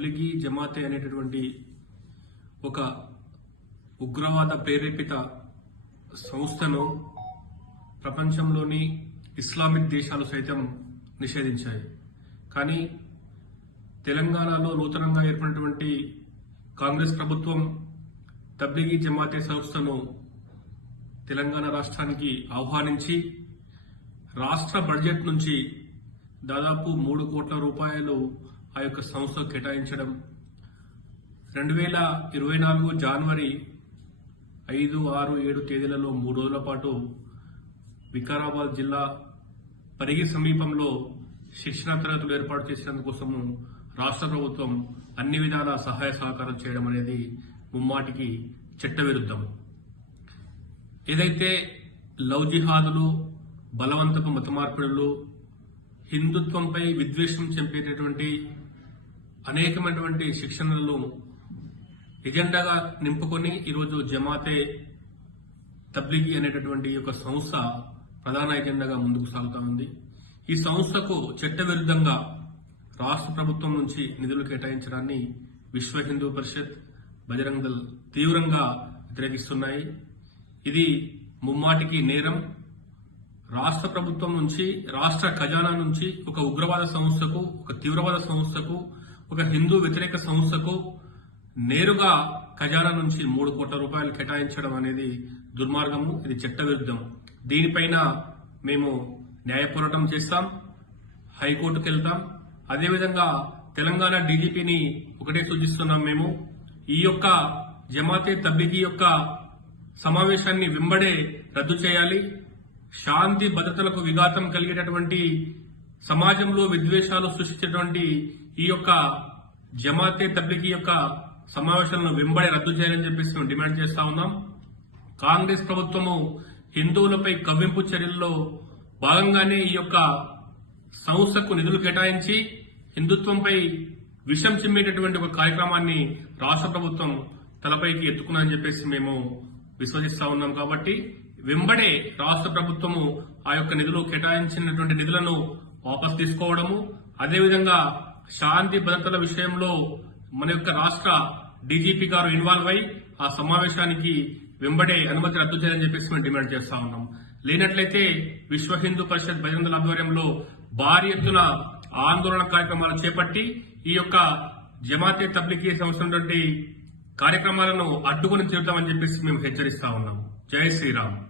తబ్లిగీ జమాతే అనేటటువంటి ఒక ఉగ్రవాద ప్రేరేపిత సంస్థను ప్రపంచంలోని ఇస్లామిక్ దేశాలు సైతం నిషేధించాయి. కానీ తెలంగాణలో నూతనంగా ఏర్పడినటువంటి కాంగ్రెస్ ప్రభుత్వం తబ్లిగీ జమాతే సంస్థను తెలంగాణ రాష్ట్రానికి ఆహ్వానించి రాష్ట్ర బడ్జెట్ నుంచి దాదాపు మూడు కోట్ల రూపాయలు ఆ యొక్క సంస్థ కేటాయించడం. రెండు వేల ఇరవై నాలుగు జనవరి ఐదు ఆరు ఏడు తేదీలలో మూడు రోజుల పాటు వికారాబాద్ జిల్లా పరిగి సమీపంలో శిక్షణ తరగతులు ఏర్పాటు చేసేందుకోసము రాష్ట్ర ప్రభుత్వం అన్ని విధాల సహాయ సహకారం చేయడం అనేది ముమ్మాటికి చట్టవిరుద్ధం. ఏదైతే లవ్ జిహాదులు బలవంతపు మత మార్పిడులు హిందుత్వంపై విద్వేషం చంపేటటువంటి అనేకమైనటువంటి శిక్షణలు ఎజెండాగా నింపుకొని ఈరోజు జమాతే తబ్లిగి అనేటటువంటి ఒక సంస్థ ప్రధాన ఎజెండాగా ముందుకు సాగుతా ఉంది. ఈ సంస్థకు చట్టవిరుద్ధంగా రాష్ట్ర ప్రభుత్వం నుంచి నిధులు కేటాయించడాన్ని విశ్వ హిందూ పరిషత్ బజరంగ్ దళ్ తీవ్రంగా వ్యతిరేకిస్తున్నాయి. ఇది ముమ్మాటికి నేరం. రాష్ట్ర ప్రభుత్వం నుంచి రాష్ట్ర ఖజానా నుంచి ఒక ఉగ్రవాద సంస్థకు ఒక తీవ్రవాద సంస్థకు ఒక హిందూ వ్యతిరేక సంస్థకు నేరుగా ఖజానా నుంచి మూడు కోట్ల రూపాయలు కేటాయించడం అనేది దుర్మార్గము ఇది చట్టవిరుద్ధం. దీనిపైన మేము న్యాయ పోరాటం చేస్తాం హైకోర్టుకు వెళ్తాం. అదేవిధంగా తెలంగాణ డీజీపీని ఒకటే సూచిస్తున్నాం మేము. ఈ యొక్క జమాతే తబ్బికి యొక్క సమావేశాన్ని వెంబడే రద్దు చేయాలి. శాంతి భద్రతలకు విఘాతం కలిగేటటువంటి సమాజంలో విద్వేషాలు సృష్టించేటువంటి ఈ యొక్క జమాతే తబ్లికి యొక్క సమావేశాలను వెంబడి రద్దు చేయాలని చెప్పేసి మేము డిమాండ్ చేస్తా ఉన్నాం. కాంగ్రెస్ ప్రభుత్వము హిందువులపై కవ్వింపు చర్యల్లో భాగంగానే ఈ యొక్క సంస్థకు నిధులు కేటాయించి హిందుత్వంపై విషం చిమ్మేటటువంటి ఒక కార్యక్రమాన్ని రాష్ట్ర ప్రభుత్వం తలపైకి ఎత్తుకున్నదని చెప్పేసి మేము విశ్వసిస్తా ఉన్నాం కాబట్టి వెంబడే రాష్ట్ర ప్రభుత్వము ఆ యొక్క నిధులు కేటాయించినటువంటి నిధులను వాపస్ తీసుకోవడము అదేవిధంగా శాంతి భద్రతల విషయంలో మన యొక్క రాష్ట్ర డీజీపీ గారు ఇన్వాల్వ్ అయి ఆ సమావేశానికి వెంబడే అనుమతి రద్దు చేయాలని చెప్పేసి మేము డిమాండ్ చేస్తా ఉన్నాం. లేనట్లయితే విశ్వ హిందూ పరిషత్ భజనందల ఆధ్వర్యంలో భారీ ఎత్తున ఆందోళన కార్యక్రమాలు చేపట్టి ఈ యొక్క జమాతే తబ్లికి సంవత్సరం కార్యక్రమాలను అడ్డుకుని చెబుతామని చెప్పేసి మేము హెచ్చరిస్తా ఉన్నాం. జై శ్రీరామ్.